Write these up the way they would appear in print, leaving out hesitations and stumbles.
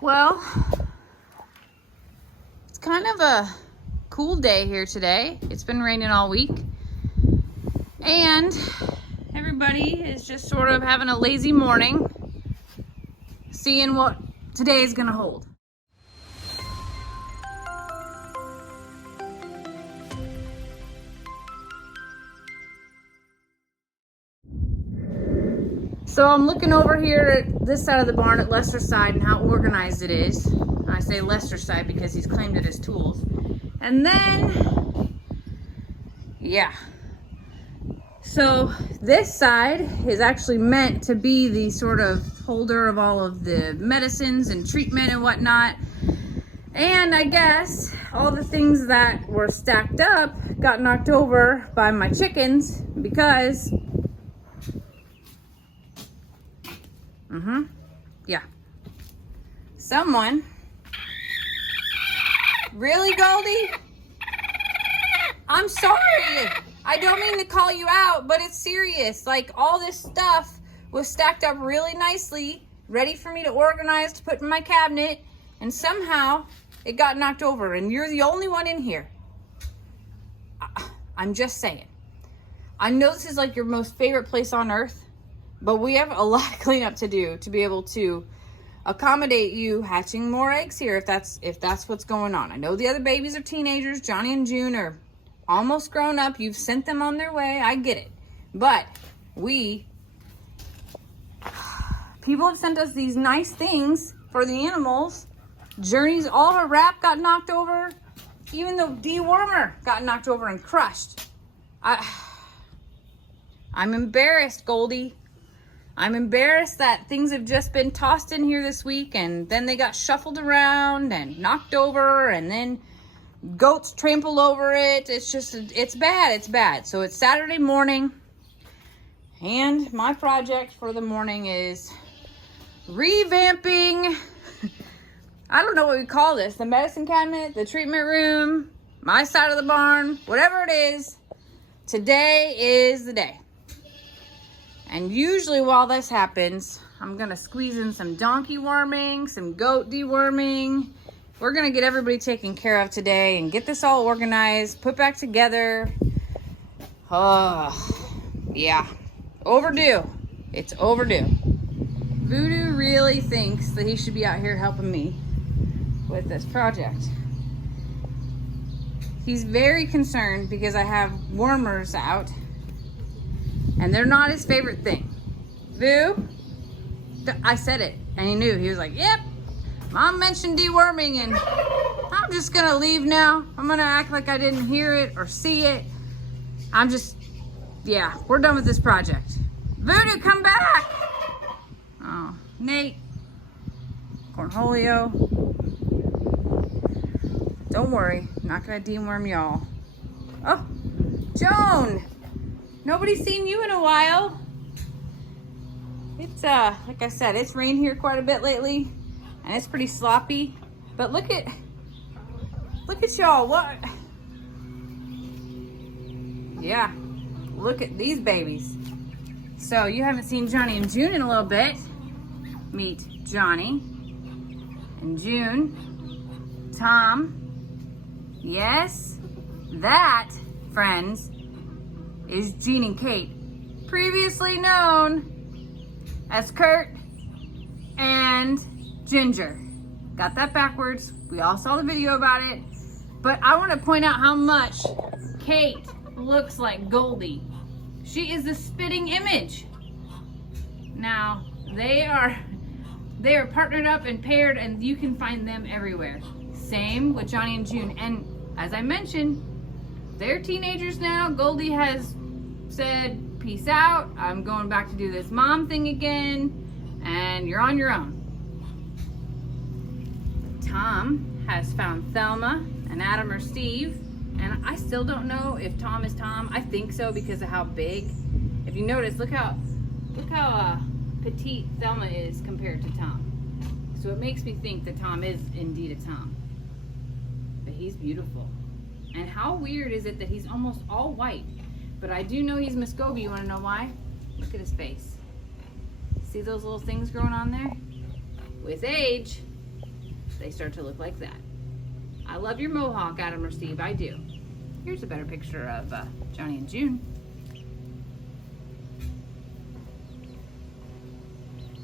Well, it's kind of a cool day here today. It's been raining all week. And everybody is just sort of having a lazy morning, seeing what today is going to hold. So I'm looking over here at this side of the barn at Lester's side and how organized it is. I say Lester's side because he's claimed it as tools. And then, yeah. So this side is actually meant to be the sort of holder of all of the medicines and treatment and whatnot. And I guess all the things that were stacked up got knocked over by my chickens because yeah. Someone. Really, Goldie? I'm sorry. I don't mean to call you out, but it's serious. Like, all this stuff was stacked up really nicely, ready for me to organize, to put in my cabinet, and somehow it got knocked over, and you're the only one in here. I'm just saying. I know this is like your most favorite place on earth, but we have a lot of cleanup to do to be able to accommodate you hatching more eggs here if that's what's going on. I know the other babies are teenagers. Johnny and June are almost grown up. You've sent them on their way. I get it. But people have sent us these nice things for the animals. Journey's, all her wrap got knocked over. Even the dewormer got knocked over and crushed. I'm embarrassed, Goldie. I'm embarrassed that things have just been tossed in here this week and then they got shuffled around and knocked over and then goats trample over it. It's bad. So it's Saturday morning and my project for the morning is revamping, I don't know what we call this, the medicine cabinet, the treatment room, my side of the barn, whatever it is. Today is the day. And usually while this happens, I'm gonna squeeze in some donkey worming, some goat deworming. We're gonna get everybody taken care of today and get this all organized, put back together. Oh, yeah, overdue. It's overdue. Voodoo really thinks that he should be out here helping me with this project. He's very concerned because I have wormers out and they're not his favorite thing. Boo, I said it and he knew. He was like, yep, Mom mentioned deworming and I'm just gonna leave now. I'm gonna act like I didn't hear it or see it. Yeah, we're done with this project. Voodoo, come back. Oh, Nate, Cornholio. Don't worry, I'm not gonna deworm y'all. Oh, Joan. Nobody's seen you in a while. It's like I said, it's rained here quite a bit lately and it's pretty sloppy. But look at y'all. What? Yeah, look at these babies. So you haven't seen Johnny and June in a little bit. Meet Johnny and June. Tom. Yes, that, friends, is Jean and Kate, previously known as Kurt and Ginger. Got that backwards. We all saw the video about it. But I want to point out how much Kate looks like Goldie. She is the spitting image. Now, they are partnered up and paired and you can find them everywhere. Same with Johnny and June. And as I mentioned, they're teenagers now. Goldie has said, peace out. I'm going back to do this mom thing again. And you're on your own. Tom has found Thelma and Adam or Steve. And I still don't know if Tom is Tom. I think so because of how big. If you notice, look how petite Thelma is compared to Tom. So it makes me think that Tom is indeed a Tom. But he's beautiful. And how weird is it that he's almost all white? But I do know he's Muscovy. You want to know why? Look at his face. See those little things growing on there? With age, they start to look like that. I love your mohawk, Adam or Steve, I do. Here's a better picture of Johnny and June.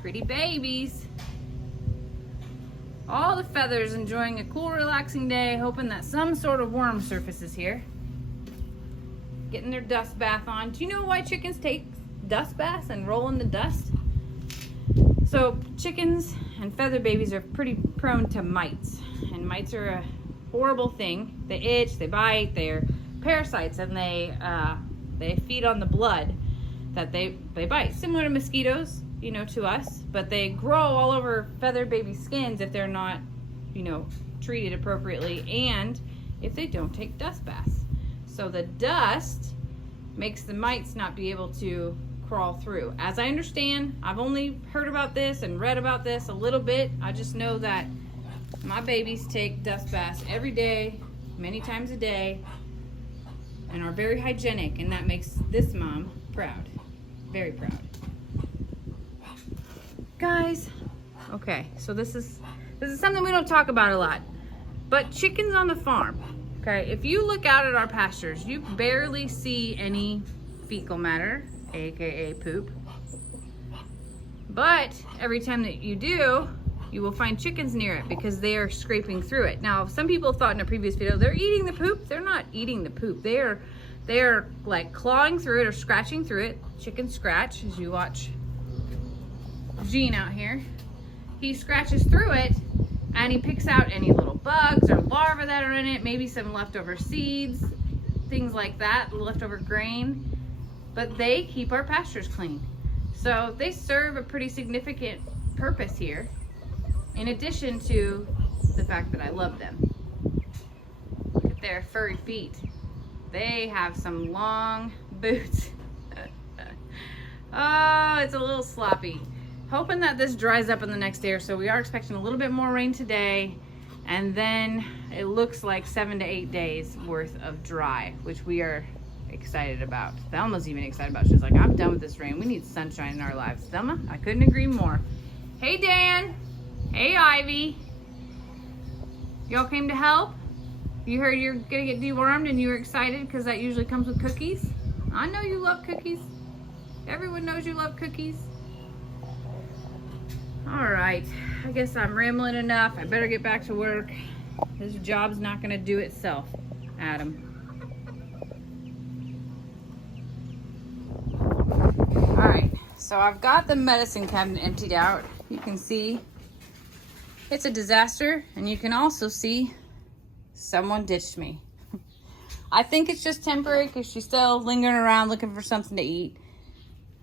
Pretty babies. All the feathers enjoying a cool, relaxing day, hoping that some sort of worm surfaces here. Getting their dust bath on. Do you know why chickens take dust baths and roll in the dust? So chickens and feather babies are pretty prone to mites. And mites are a horrible thing. They itch, they bite, they're parasites, and they feed on the blood that they bite. Similar to mosquitoes, you know, to us, but they grow all over feather baby skins if they're not, you know, treated appropriately, and if they don't take dust baths. So the dust makes the mites not be able to crawl through. As I understand, I've only heard about this and read about this a little bit. I just know that my babies take dust baths every day, many times a day, and are very hygienic, and that makes this mom proud, very proud. Guys, okay, so this is something we don't talk about a lot, but chickens on the farm, okay, if you look out at our pastures, you barely see any fecal matter, aka poop, but every time that you do, you will find chickens near it because they are scraping through it. Now, some people thought in a previous video they're eating the poop. They're not eating the poop. They are like clawing through it or scratching through it. Chicken scratch, as you watch Gene out here. He scratches through it and he picks out any little bugs or larvae that are in it, maybe some leftover seeds, things like that, leftover grain. But they keep our pastures clean. So they serve a pretty significant purpose here, in addition to the fact that I love them. Look at their furry feet. They have some long boots. Oh, it's a little sloppy. Hoping that this dries up in the next day or so. We are expecting a little bit more rain today, and then it looks like 7 to 8 days worth of dry, which we are excited about. Thelma's even excited about. She's like, I'm done with this rain. We need sunshine in our lives. Thelma, I couldn't agree more. Hey, Dan. Hey, Ivy. Y'all came to help? You heard you're gonna get dewormed and you were excited because that usually comes with cookies? I know you love cookies. Everyone knows you love cookies. All right, I guess I'm rambling enough. I better get back to work. This job's not gonna do itself, Adam. All right, so I've got the medicine cabinet emptied out. You can see it's a disaster, and you can also see someone ditched me. I think it's just temporary because she's still lingering around looking for something to eat.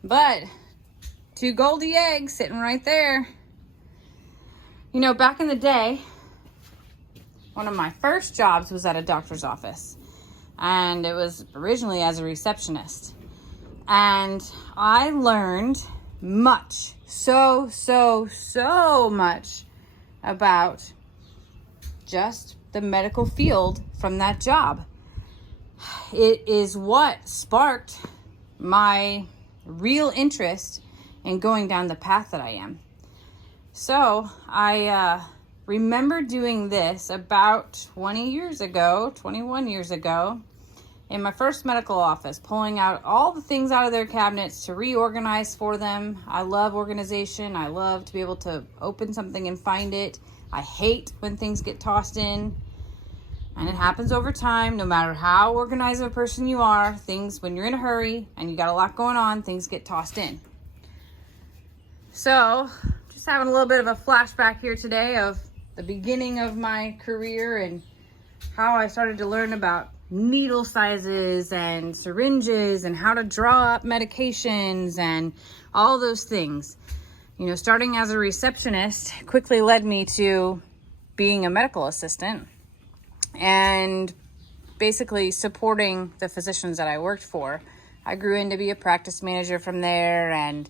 But 2 Goldie eggs sitting right there. You know, back in the day, one of my first jobs was at a doctor's office, and it was originally as a receptionist. And I learned much, so much about just the medical field from that job. It is what sparked my real interest in going down the path that I am. So I remember doing this about 21 years ago, in my first medical office, pulling out all the things out of their cabinets to reorganize for them. I love organization. I love to be able to open something and find it. I hate when things get tossed in. And it happens over time, no matter how organized of a person you are. Things, when you're in a hurry and you got a lot going on, things get tossed in. So, just having a little bit of a flashback here today of the beginning of my career and how I started to learn about needle sizes and syringes and how to draw up medications and all those things. You know, starting as a receptionist quickly led me to being a medical assistant and basically supporting the physicians that I worked for. I grew in to be a practice manager from there and,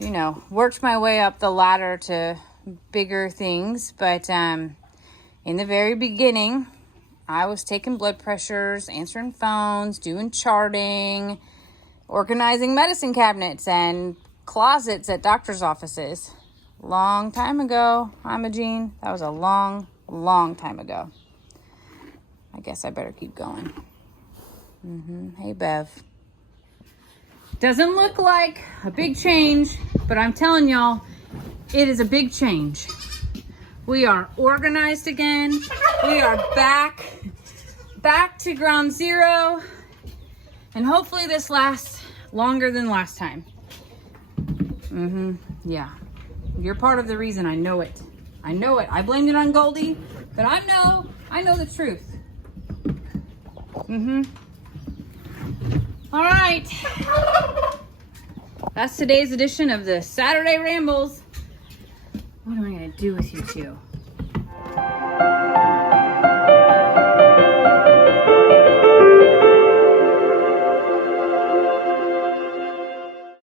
you know, worked my way up the ladder to bigger things. But in the very beginning, I was taking blood pressures, answering phones, doing charting, organizing medicine cabinets and closets at doctor's offices. Long time ago, Imogene. That was a long a long time ago. I guess I better keep going. Hey, Bev. Doesn't look like a big change, but I'm telling y'all, it is a big change. We are organized again. We are back to ground zero. And hopefully this lasts longer than last time. Yeah. You're part of the reason. I know it. I know it. I blamed it on Goldie, but I know the truth. All right. That's today's edition of the Saturday Rambles. What am I gonna do with you two?